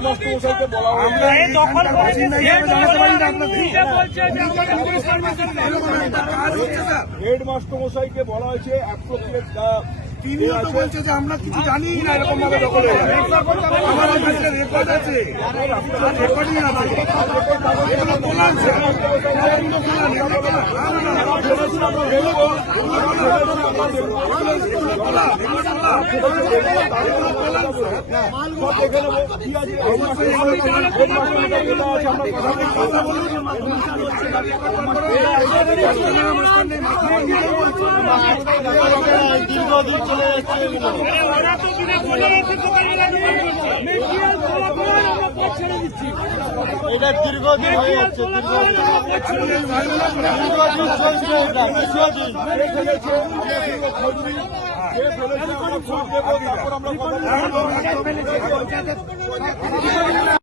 হেডমাস্টারমশাইকে বলা হয়েছে হেডমাস্টারমশাইকে বলা হয়েছে অ্যাপ্রোপ্রিয়েট তিনিও তো বলছে যে আমরা কিছু জানি না এরকম ভাবে দখল হয়ে যায়। আমার কাছে রেকর্ড আছে, রেকর্ডিং আছে, এগুলো তোলা আছে, এগুলো তোলা নেই, এগুলো তোলা, এগুলো তোলা, এগুলো তোলা, এগুলো তোলা আছে। অবশ্যই এগুলো তোলা, কথা বলুন, দীর্ঘদিন চলে যাচ্ছে এটা দীর্ঘদিন হয়ে যাচ্ছে দীর্ঘদিন চলছে এটা দীর্ঘদিন আমরা